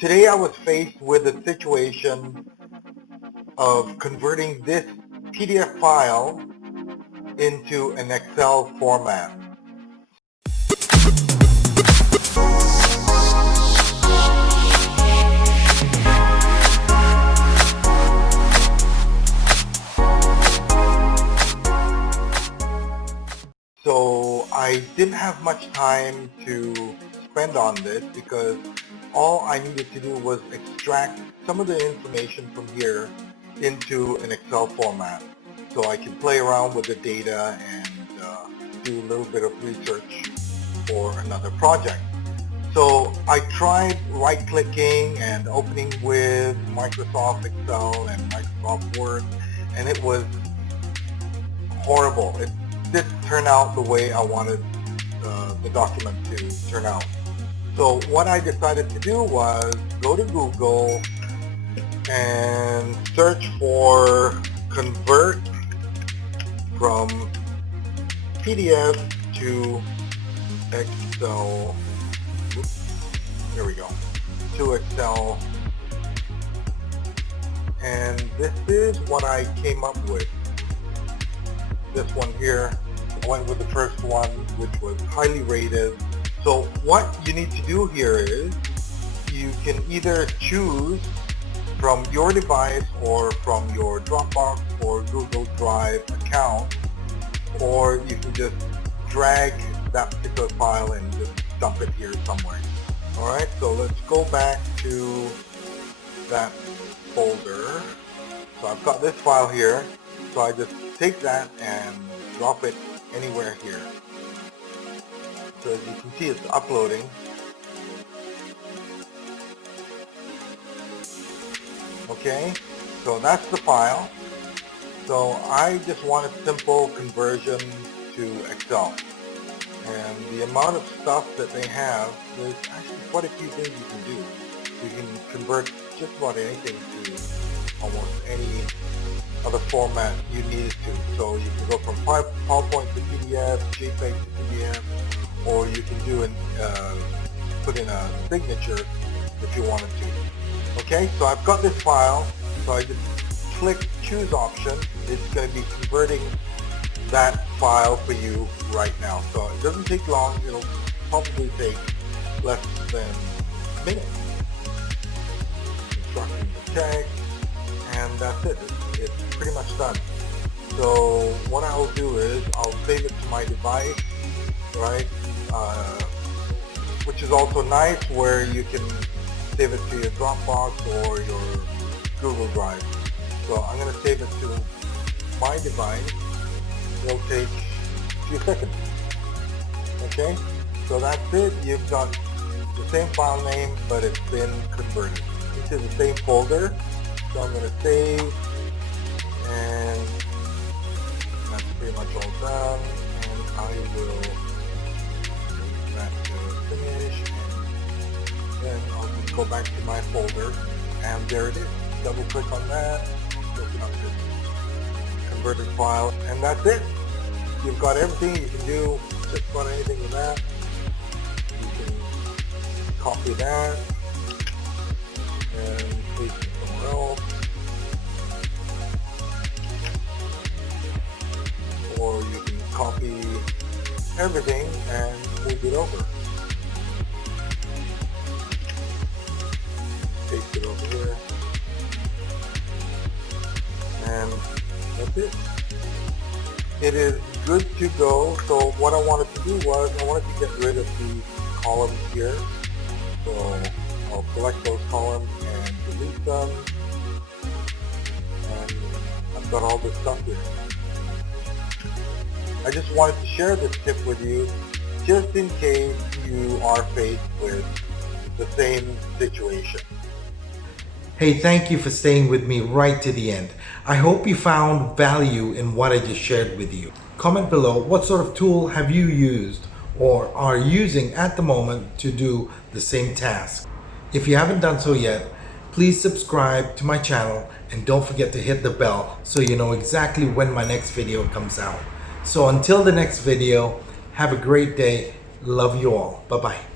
Today I was faced with a situation of converting this PDF file into an Excel format. So I didn't have much time to spend on this because all I needed to do was extract some of the information from here into an Excel format so I can play around with the data and do a little bit of research for another project. So I tried right-clicking and opening with Microsoft Excel and Microsoft Word, and it was horrible. It didn't turn out the way I wanted the document to turn out. So what I decided to do was go to Google and search for convert from PDF to Excel. Oops, here we go. To Excel. And this is what I came up with. This one here. I went with the first one, which was highly rated. So what you need to do here is you can either choose from your device or from your Dropbox or Google Drive account, or you can just drag that particular file and just dump it here somewhere. Alright, so let's go back to that folder. So I've got this file here, so I just take that and drop it anywhere here. So as you can see, it's uploading. Okay, so that's the file. So I just want a simple conversion to Excel. And the amount of stuff that they have, there's actually quite a few things you can do. You can convert just about anything to almost any other format you need it to. So you can go from PowerPoint to PDF, JPEG to PDF, or you can do put in a signature if you wanted to. Okay, so I've got this file, so I just click choose option. It's going to be converting that file for you right now. So it doesn't take long. It'll probably take less than a minute. Instructing the text, and that's it. It's pretty much done. So what I'll do is I'll save it to my device, right? Which is also nice, where you can save it to your Dropbox or your Google Drive. So I'm going to save it to my device. It'll take a few seconds. Okay, so that's it. You've got the same file name, but it's been converted into the same folder. So I'm going to save, and that's pretty much all done. And I will do that to finish, and then I'll just go back to my folder, and there it is. Double click on that, open up this converted file, and that's it. You've got everything. You can do just about anything with that. You can copy that and paste it somewhere else, or you can copy everything and move it over. Paste it over here, and that's it. It is good to go. So what I wanted to do was I wanted to get rid of these columns here. So I'll select those columns and delete them. And I've got all this stuff here. I just wanted to share this tip with you just in case you are faced with the same situation. Hey, thank you for staying with me right to the end. I hope you found value in what I just shared with you. Comment below what sort of tool have you used or are using at the moment to do the same task. If you haven't done so yet, please subscribe to my channel and don't forget to hit the bell so you know exactly when my next video comes out. So until the next video, have a great day. Love you all. Bye-bye.